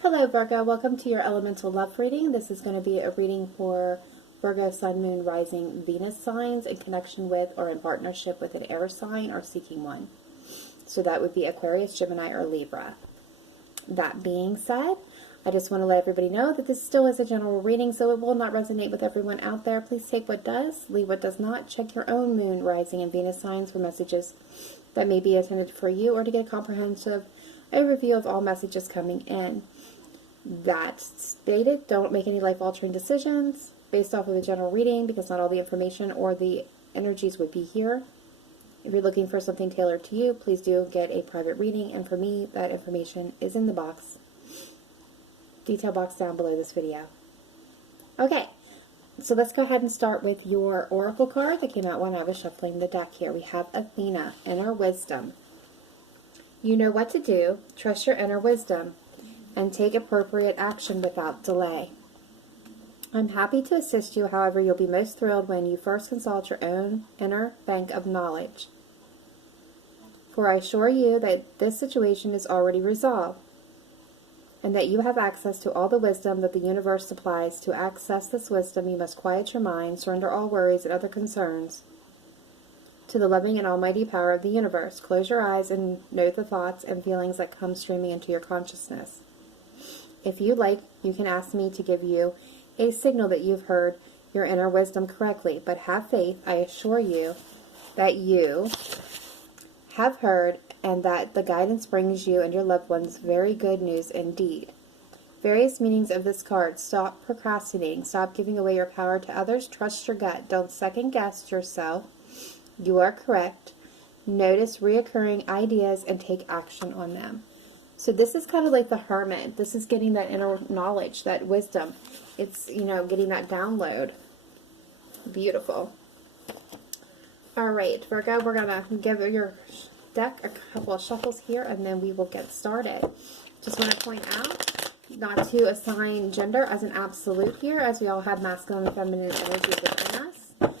Hello Virgo, welcome to your elemental love reading. This is going to be a reading for Virgo, Sun, Moon, Rising, Venus signs in connection with or in partnership with an air sign or seeking one. So that would be Aquarius, Gemini, or Libra. That being said, I just want to let everybody know that this still is a general reading, so it will not resonate with everyone out there. Please take what does, leave what does not. Check your own Moon, Rising, and Venus signs for messages that may be intended for you or to get a comprehensive overview of all messages coming in. That stated, don't make any life-altering decisions based off of the general reading because not all the information or the energies would be here. If you're looking for something tailored to you, please do get a private reading, and for me, that information is in the box, detail box down below this video. Okay, so let's go ahead and start with your oracle card that came out when I was shuffling the deck here. We have Athena, inner wisdom. You know what to do, trust your inner wisdom, and take appropriate action without delay. I'm happy to assist you, however, you'll be most thrilled when you first consult your own inner bank of knowledge. For I assure you that this situation is already resolved, and that you have access to all the wisdom that the universe supplies. To access this wisdom, you must quiet your mind, surrender all worries and other concerns to the loving and almighty power of the universe. Close your eyes and note the thoughts and feelings that come streaming into your consciousness. If you like, you can ask me to give you a signal that you've heard your inner wisdom correctly, but have faith. I assure you that you have heard and that the guidance brings you and your loved ones very good news indeed. Various meanings of this card. Stop procrastinating. Stop giving away your power to others. Trust your gut. Don't second guess yourself. You are correct. Notice reoccurring ideas and take action on them. So this is kind of like the hermit. This is getting that inner knowledge, that wisdom. It's, getting that download. Beautiful. All right, Virgo, we're going to give your deck a couple of shuffles here, and then we will get started. Just want to point out not to assign gender as an absolute here, as we all have masculine and feminine energies within us.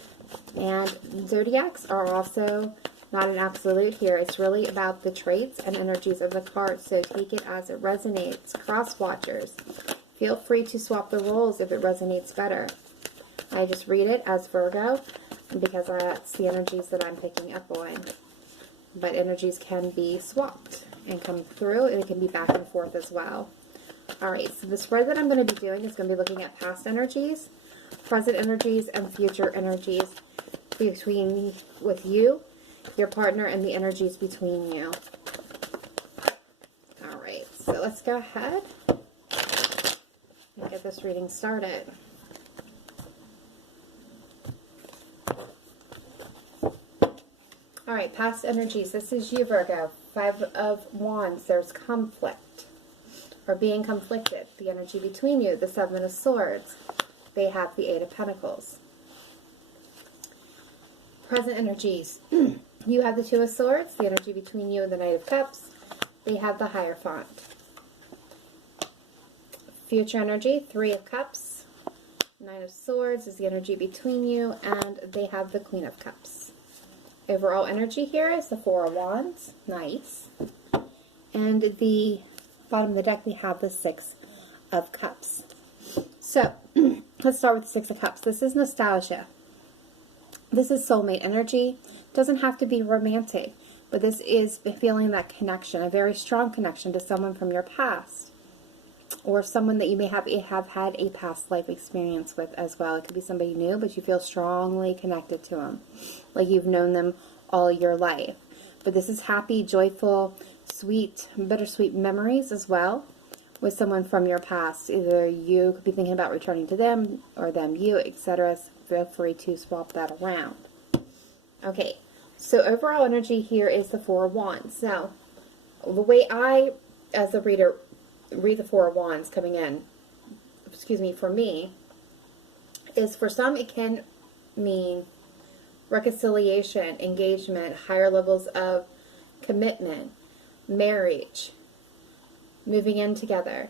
And zodiacs are also not an absolute here. It's really about the traits and energies of the card, so take it as it resonates. Cross watchers, feel free to swap the roles if it resonates better. I just read it as Virgo because that's the energies that I'm picking up on. But energies can be swapped and come through, and it can be back and forth as well. Alright, so the spread that I'm going to be doing is going to be looking at past energies, present energies, and future energies with you, your partner, and the energies between you. Alright, so let's go ahead and get this reading started. Alright, past energies. This is you, Virgo. 5 of Wands. There's conflict or being conflicted. The energy between you, the 7 of Swords. They have the 8 of Pentacles. Present energies. You have the 2 of Swords, the energy between you and the Knight of Cups. They have the Hierophant. Future energy, 3 of Cups. 9 of Swords is the energy between you, and they have the Queen of Cups. Overall energy here is the 4 of Wands. Nice. And the bottom of the deck, we have the 6 of Cups. So, let's start with the 6 of Cups. This is nostalgia. This is soulmate energy. Doesn't have to be romantic, but this is feeling that connection, a very strong connection to someone from your past, or someone that you may have had a past life experience with as well. It could be somebody new, but you feel strongly connected to them, like you've known them all your life. But this is happy, joyful, sweet, bittersweet memories as well with someone from your past. Either you could be thinking about returning to them, or them you, etc. Feel free to swap that around. Okay, so overall energy here is the 4 of Wands. Now, the way I, as a reader, read the 4 of Wands coming in, for me, is for some it can mean reconciliation, engagement, higher levels of commitment, marriage, moving in together.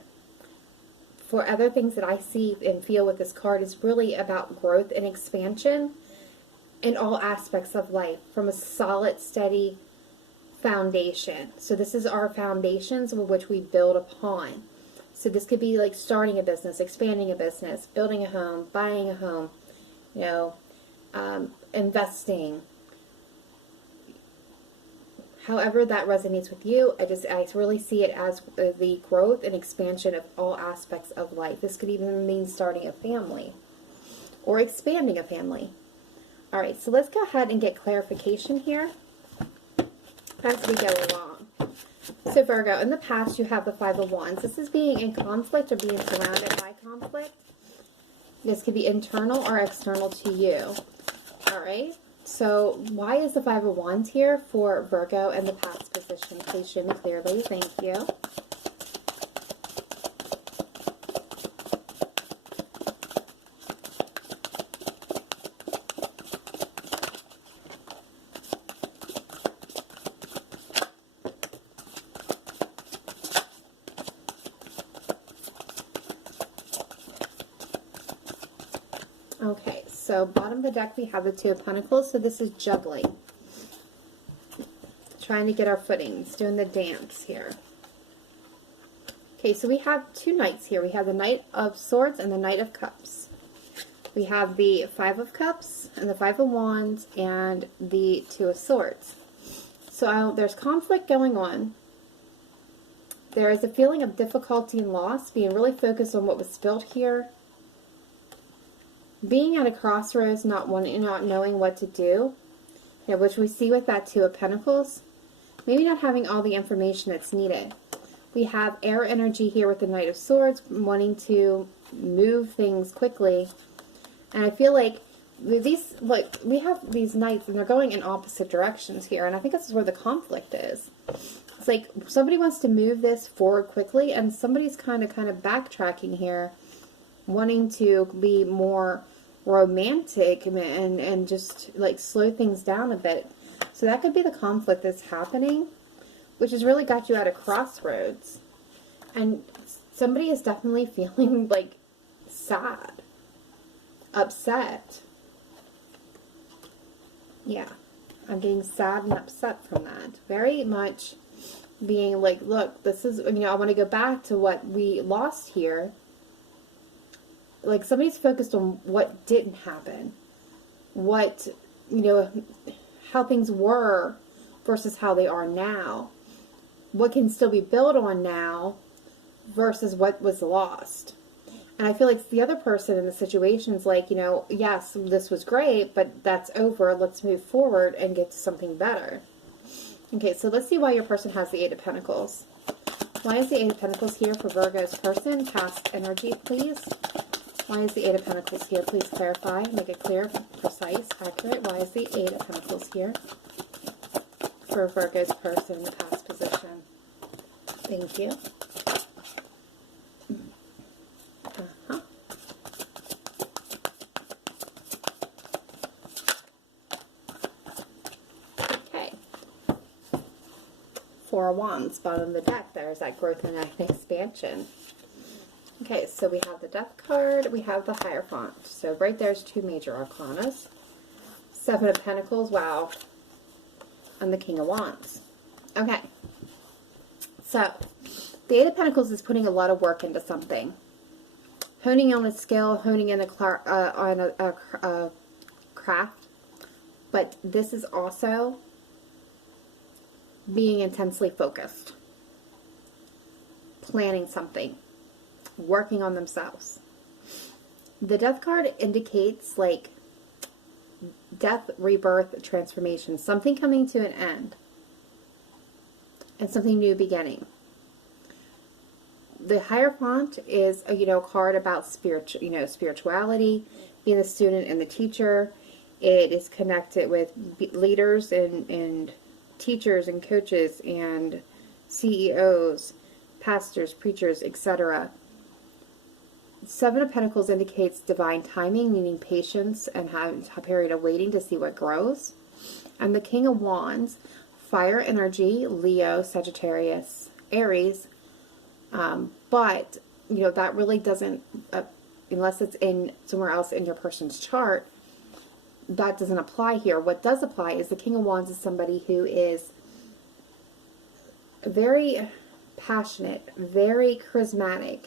For other things that I see and feel with this card is really about growth and expansion in all aspects of life, from a solid, steady foundation. So this is our foundations of which we build upon. So this could be like starting a business, expanding a business, building a home, buying a home, you know, investing. However that resonates with you, I really see it as the growth and expansion of all aspects of life. This could even mean starting a family or expanding a family. All right, so let's go ahead and get clarification here as we go along. So Virgo, in the past you have the Five of Wands. This is being in conflict or being surrounded by conflict. This could be internal or external to you. All right. So why is the Five of Wands here for Virgo in the past position? Please show me clearly. Thank you. Okay, so bottom of the deck we have the Two of Pentacles, so this is juggling. Trying to get our footings, doing the dance here. Okay, so we have two knights here. We have the Knight of Swords and the Knight of Cups. We have the Five of Cups and the Five of Wands and the Two of Swords. So there's conflict going on. There is a feeling of difficulty and loss, being really focused on what was spilled here. Being at a crossroads, not knowing what to do, which we see with that Two of Pentacles. Maybe not having all the information that's needed. We have air energy here with the Knight of Swords, wanting to move things quickly. And I feel like we have these knights and they're going in opposite directions here. And I think this is where the conflict is. It's like somebody wants to move this forward quickly and somebody's kind of backtracking here, wanting to be more romantic and just like slow things down a bit. So that could be the conflict that's happening, which has really got you at a crossroads. And somebody is definitely feeling like sad, upset. Yeah, I'm getting sad and upset from that. Very much being like, look, this is, I want to go back to what we lost here. Like somebody's focused on what didn't happen, what, how things were versus how they are now, what can still be built on now versus what was lost. And I feel like the other person in the situation is like, yes, this was great, but that's over. Let's move forward and get to something better. Okay, so let's see why your person has the Eight of Pentacles. Why is the Eight of Pentacles here for Virgo's person? Past energy, please. Why is the Eight of Pentacles here? Please clarify. Make it clear, precise, accurate. Why is the Eight of Pentacles here for Virgo's person in the past position? Thank you. Okay. Four of Wands, bottom of the deck. There's that growth and expansion. Okay, so we have the Death card, we have the Hierophant. So right there's two major arcanas. Seven of Pentacles, wow. And the King of Wands. Okay. So, the Eight of Pentacles is putting a lot of work into something. Honing on a skill, honing in on a craft. But this is also being intensely focused. Planning something. Working on themselves. The Death card indicates like death, rebirth, transformation, something coming to an end and something new beginning. The Hierophant is a card about spirituality, being the student and the teacher. It is connected with leaders and teachers and coaches and CEOs, pastors, preachers, etc. Seven of Pentacles indicates divine timing, meaning patience and a period of waiting to see what grows. And the King of Wands, fire energy, Leo, Sagittarius, Aries. But, that really doesn't, unless it's in somewhere else in your person's chart, that doesn't apply here. What does apply is the King of Wands is somebody who is very passionate, very charismatic.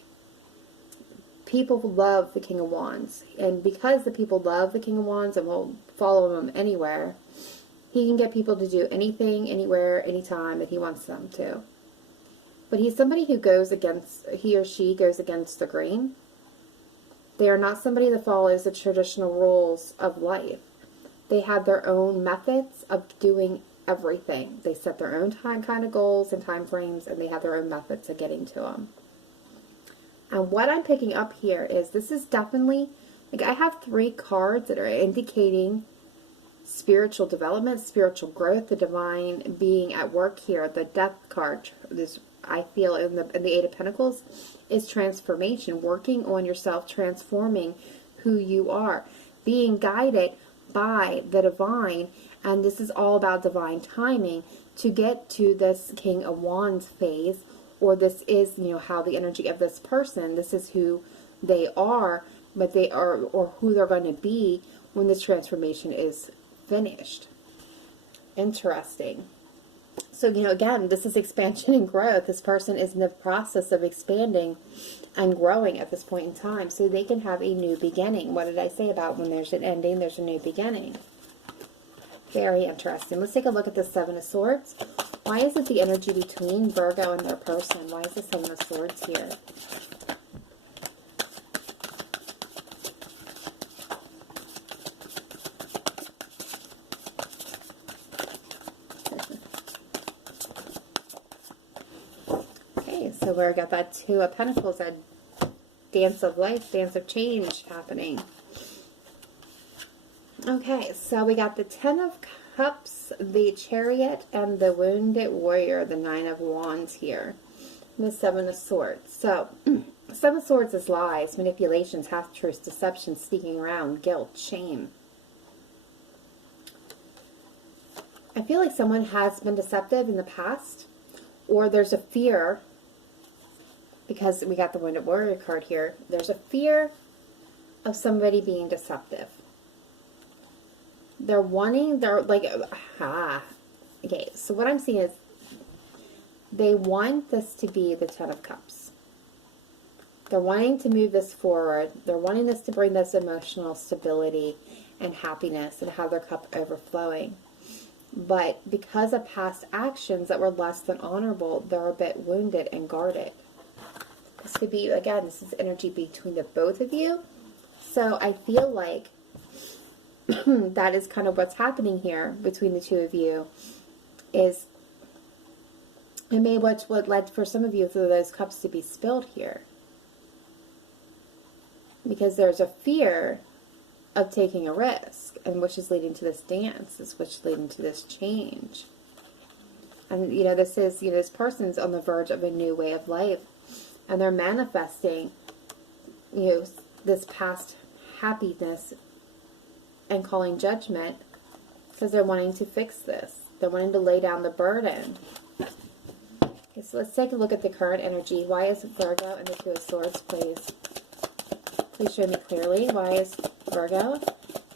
People love the King of Wands. And because the people love the King of Wands and will follow him anywhere, he can get people to do anything, anywhere, anytime that he wants them to. But he's somebody who goes against, he or she goes against the grain. They are not somebody that follows the traditional rules of life. They have their own methods of doing everything. They set their own kind of goals and time frames, and they have their own methods of getting to them. And what I'm picking up here is this is definitely, like, I have 3 cards that are indicating spiritual development, spiritual growth, the divine being at work here. The Death card, this I feel in the 8 of Pentacles, is transformation, working on yourself, transforming who you are, being guided by the divine. And this is all about divine timing to get to this King of Wands phase, or this is, you know, how the energy of this person, this is who they are, but they are, or who they're going to be when this transformation is finished. Interesting. So, you know, again, this is expansion and growth. This person is in the process of expanding and growing at this point in time, so they can have a new beginning. What did I say about when there's an ending, there's a new beginning? Very interesting. Let's take a look at the 7 of Swords. Why is it the energy between Virgo and their person? Why is the 7 of Swords here? Okay, so we got that 2 of Pentacles, that dance of life, dance of change happening. Okay, so we got the 10 of Cups, the Chariot, and the Wounded Warrior, the 9 of Wands here. And the 7 of Swords. So, 7 of Swords is lies, manipulations, half-truths, deception, sneaking around, guilt, shame. I feel like someone has been deceptive in the past, or there's a fear, because we got the Wounded Warrior card here. There's a fear of somebody being deceptive. They're wanting, they're like, okay, so what I'm seeing is they want this to be the 10 of Cups. They're wanting to move this forward. They're wanting this to bring this emotional stability and happiness and have their cup overflowing. But because of past actions that were less than honorable, they're a bit wounded and guarded. This could be, again, this is energy between the both of you. So I feel like that is kind of what's happening here between the 2 of you, is it may what led for some of you for those cups to be spilled here, because there's a fear of taking a risk, and which is leading to this dance, which is leading to this change. And you know, this is, you know, this person's on the verge of a new way of life, and they're manifesting, you know, this past happiness and calling judgment, because they're wanting to fix this. They're wanting to lay down the burden. Okay, so let's take a look at the current energy. Why is Virgo and the 2 of Swords, please? Please show me clearly. Why is Virgo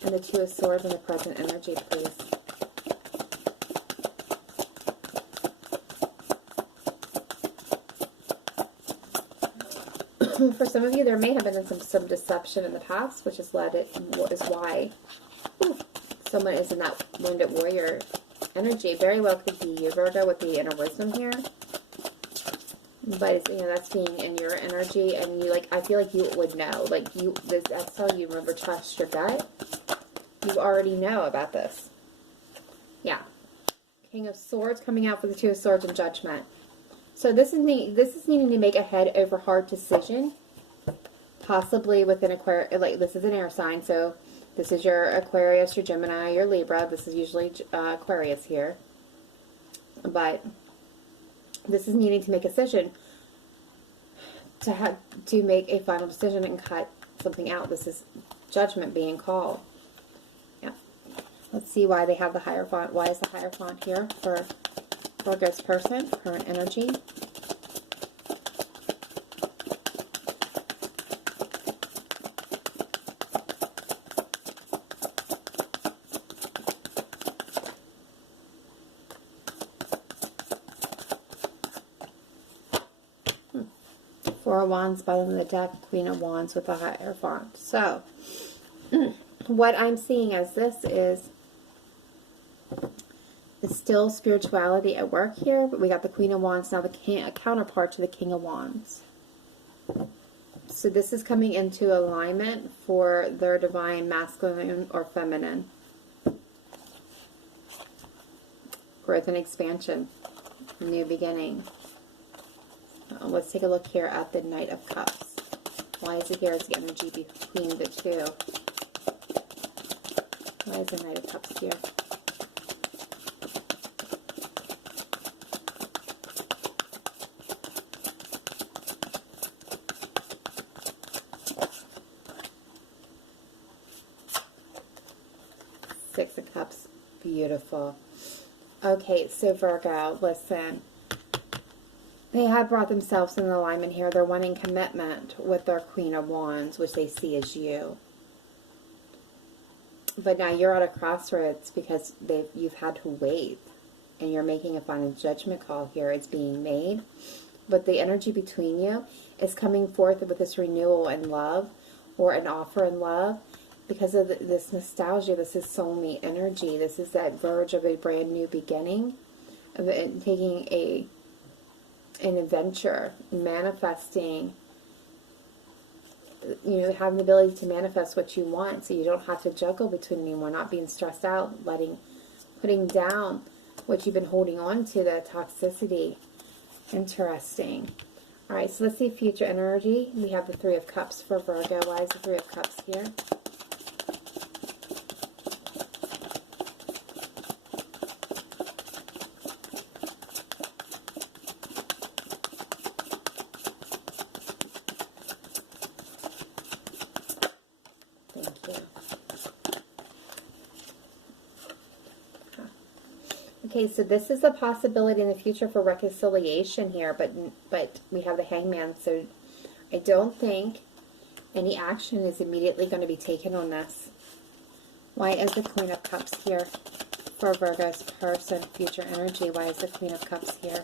and the 2 of Swords in the present energy, please? For some of you, there may have been some deception in the past, which has led it, is why someone is in that Wounded Warrior energy. Very well could be you, Virgo, with the inner wisdom here. But it's, you know, that's being in your energy, and you, like, I feel like you would know. Like, you, that's how you remember, trust your gut. You already know about this. Yeah. King of Swords coming out for the 2 of Swords and Judgment. So this is needing to make a head over heart decision, possibly with an Aquarius. Like, this is an air sign, so this is your Aquarius, your Gemini, your Libra. This is usually Aquarius here, but this is needing to make a decision to make a final decision and cut something out. This is judgment being called. Yeah. Let's see why they have the Hierophant. Why is the Hierophant here for Virgo's person, current energy? Four of Wands, bottom of the deck, Queen of Wands with the Hierophant. So, what I'm seeing as this is still spirituality at work here, but we got the Queen of Wands, now the king, a counterpart to the King of Wands. So this is coming into alignment for their divine masculine or feminine. Growth and expansion. New beginning. Let's take a look here at the Knight of Cups. Why is it here as the energy between the two? Why is the Knight of Cups here? Six of Cups. Beautiful. Okay, so Virgo, listen. They have brought themselves in alignment here. They're wanting commitment with their Queen of Wands, which they see as you. But now you're at a crossroads because you've had to wait. And you're making a final judgment call here. It's being made. But the energy between you is coming forth with this renewal in love, or an offer in love. Because of this nostalgia, this is soulmate energy. This is that verge of a brand new beginning, of it, taking an adventure, manifesting, you know, having the ability to manifest what you want, so you don't have to juggle between anymore, not being stressed out, putting down what you've been holding on to, the toxicity. Interesting. All right, so let's see future energy. We have the Three of Cups for Virgo. Why is the Three of Cups here? Okay, so this is a possibility in the future for reconciliation here, but we have the Hangman, so I don't think any action is immediately going to be taken on this. Why is the Queen of Cups here for Virgo's person, future energy? Why is the Queen of Cups here?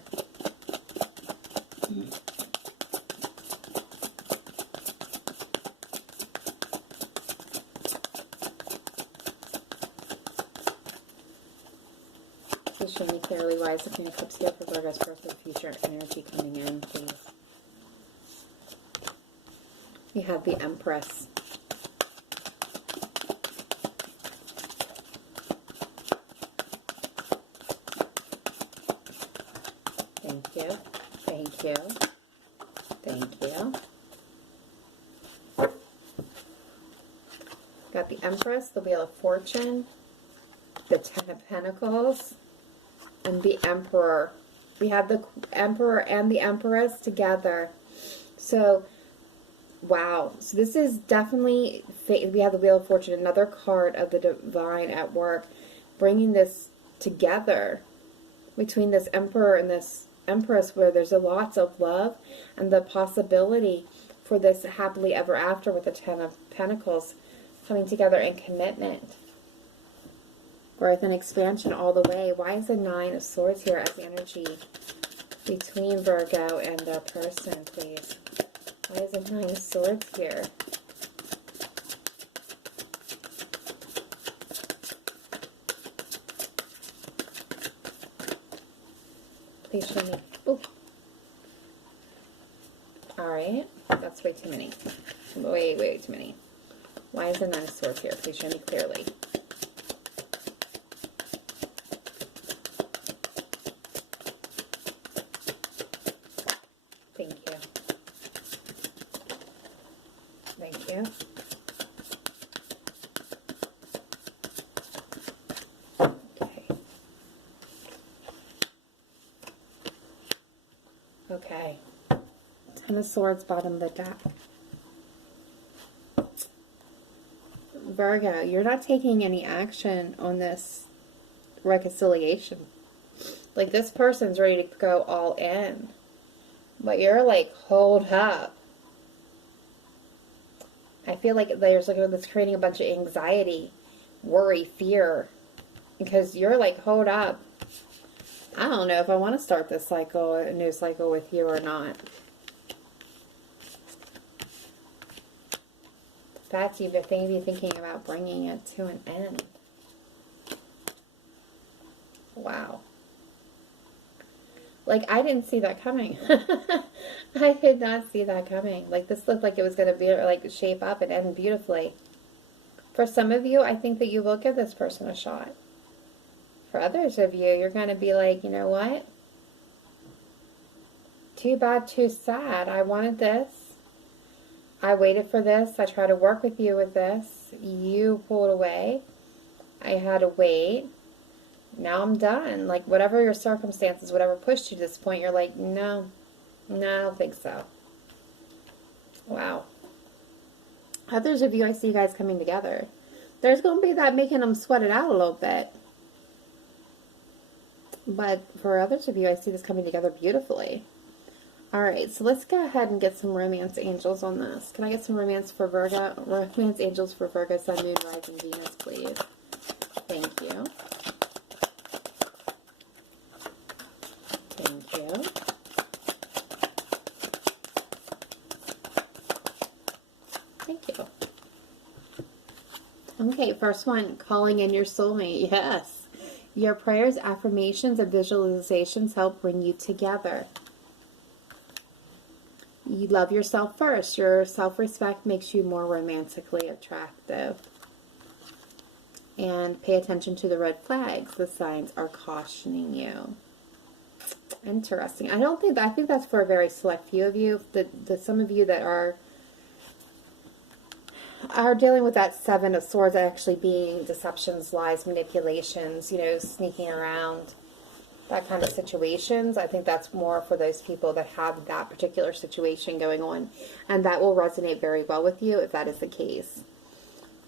Show me clearly why is the Queen of Cups here for Virgo's person, future energy coming in, please. We have the Empress. Thank you. Thank you. Thank you. Got the Empress, the Wheel of Fortune, the Ten of Pentacles, and the Emperor. We have the Emperor and the Empress together. So, wow. So this is definitely, we have the Wheel of Fortune, another card of the divine at work, bringing this together between this Emperor and this Empress, where there's a lots of love and the possibility for this happily ever after with the Ten of Pentacles coming together in commitment. Growth and expansion all the way. Why is the Nine of Swords here as the energy between Virgo and their person, please? Why is the Nine of Swords here? Please show me. Ooh. Alright. That's way too many. Way too many. Why is the Nine of Swords here? Please show me clearly. Okay. Ten of Swords, bottom of the deck. Virgo, you're not taking any action on this reconciliation. Like, this person's ready to go all in. But you're like, hold up. I feel like there's like this creating a bunch of anxiety, worry, fear. Because you're like, hold up. I don't know if I want to start this cycle, a new cycle with you or not. That's you be thinking about bringing it to an end. Wow. Like, I didn't see that coming. I did not see that coming. Like, this looked like it was going to be, like, shape up and end beautifully. For some of you, I think that you will give this person a shot. For others of you, you're going to be like, you know what? Too bad, too sad. I wanted this. I waited for this. I tried to work with you with this. You pulled away. I had to wait. Now I'm done. Like, whatever your circumstances, whatever pushed you to this point, you're like, no, I don't think so. Wow. Others of you, I see you guys coming together. There's going to be that making them sweat it out a little bit. But for others of you, I see this coming together beautifully. Alright, so let's go ahead and get some romance angels on this. Can I get some romance for Virgo? Romance angels for Virgo, Sun, Moon, Rising, Venus, please. Thank you. Thank you. Thank you. Okay, first one, calling in your soulmate. Yes. Your prayers, affirmations, and visualizations help bring you together. You love yourself first. Your self-respect makes you more romantically attractive. And pay attention to the red flags. The signs are cautioning you. Interesting. I think that's for a very select few of you. Some of you that are dealing with that Seven of Swords actually being deceptions, lies, manipulations, you know, sneaking around, that kind of situations. I think that's more for those people that have that particular situation going on. And that will resonate very well with you if that is the case.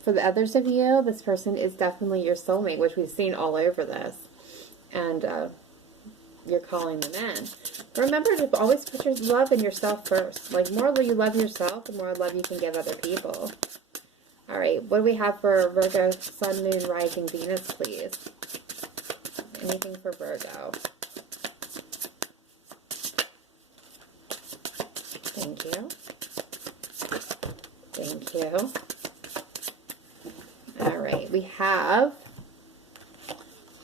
For the others of you, this person is definitely your soulmate, which we've seen all over this. And you're calling them in. Remember to always put your love in yourself first. Like, the more you love yourself, the more love you can give other people. Alright, what do we have for Virgo, Sun, Moon, Rising, Venus, please? Anything for Virgo? Thank you. Thank you. Alright, we have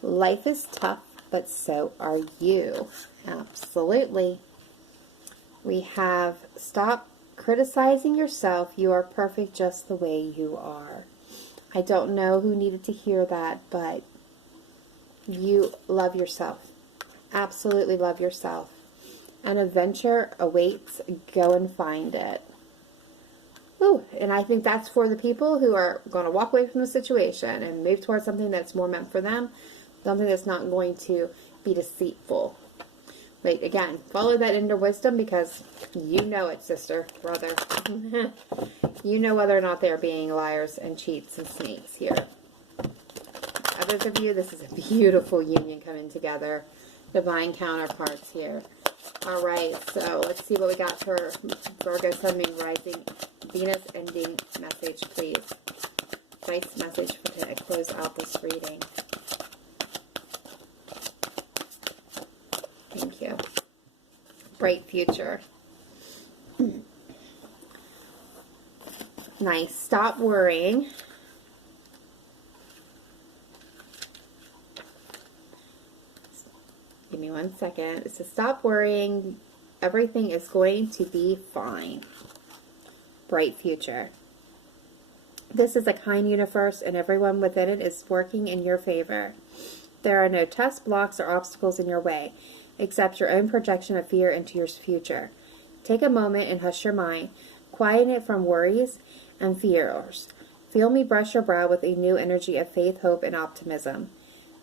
life is tough, but so are you. Absolutely. We have stop criticizing yourself. You are perfect just the way you are. I don't know who needed to hear that, but you love yourself. Absolutely love yourself. An adventure awaits. Go and find it. Ooh, and I think that's for the people who are going to walk away from the situation and move towards something that's more meant for them. Something that's not going to be deceitful. Wait, again, follow that inner wisdom because you know it, sister, brother. You know whether or not they're being liars and cheats and snakes here. Others of you, this is a beautiful union coming together. Divine counterparts here. Alright, so let's see what we got for Virgo, Sun, Moon, Rising, Venus, ending message, please. Nice message to close out this reading. Thank you. Bright future. Nice. Stop worrying. Give me 1 second. It says stop worrying. Everything is going to be fine. Bright future. This is a kind universe and everyone within it is working in your favor. There are no tests, blocks, or obstacles in your way, except your own projection of fear into your future. Take a moment and hush your mind. Quieten it from worries and fears. Feel me brush your brow with a new energy of faith, hope, and optimism.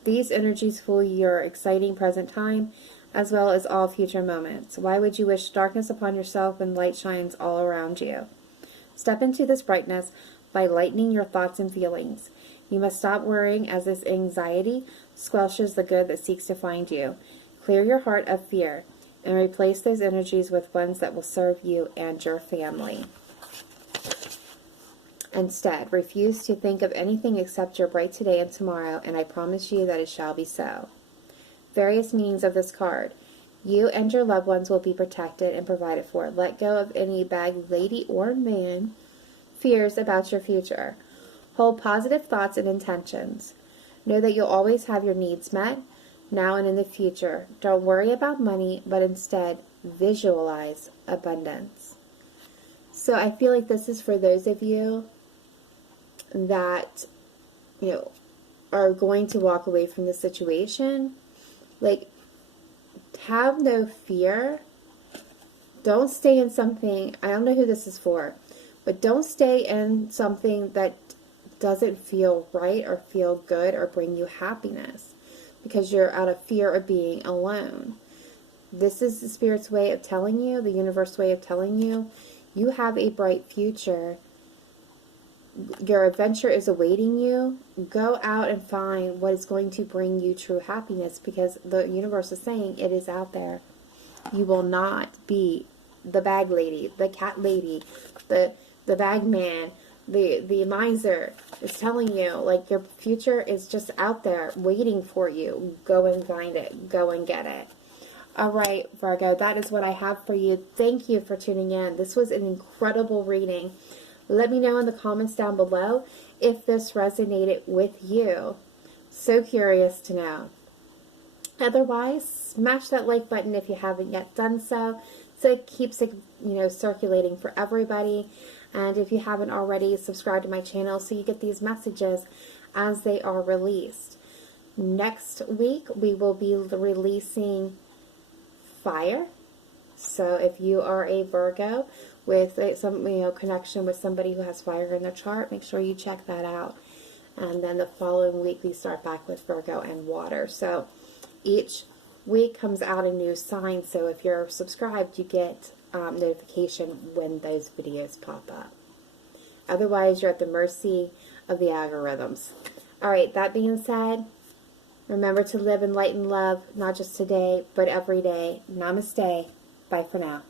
These energies fuel your exciting present time, as well as all future moments. Why would you wish darkness upon yourself when light shines all around you? Step into this brightness by lightening your thoughts and feelings. You must stop worrying, as this anxiety squelches the good that seeks to find you. Clear your heart of fear and replace those energies with ones that will serve you and your family. Instead, refuse to think of anything except your bright today and tomorrow, and I promise you that it shall be so. Various meanings of this card. You and your loved ones will be protected and provided for. Let go of any bad lady or man fears about your future. Hold positive thoughts and intentions. Know that you'll always have your needs met, now and in the future. Don't worry about money, but instead visualize abundance. So I feel like this is for those of you that, are going to walk away from the situation. Like, have no fear. Don't stay in something, I don't know who this is for, but don't stay in something that doesn't feel right or feel good or bring you happiness because you're out of fear of being alone. This is the Spirit's way of telling you, the universe way of telling you, you have a bright future. Your adventure is awaiting you. Go out and find what is going to bring you true happiness, because the universe is saying it is out there. You will not be the bag lady, the cat lady, the bag man, the miser. Is telling you, like, your future is just out there waiting for you. Go and find it. Go and get it. All right, Virgo, that is what I have for you. Thank you for tuning in. This was an incredible reading. Let me know in the comments down below if this resonated with you. So curious to know. Otherwise, smash that like button if you haven't yet done so it keeps it, circulating for everybody. And if you haven't already, subscribe to my channel so you get these messages as they are released. Next week, we will be releasing fire. So if you are a Virgo with some connection with somebody who has fire in their chart, make sure you check that out. And then the following week we start back with Virgo and water. So each week comes out a new sign. So if you're subscribed, you get notification when those videos pop up. Otherwise, you're at the mercy of the algorithms. All right, that being said, remember to live in light and love, not just today, but every day. Namaste. Bye for now.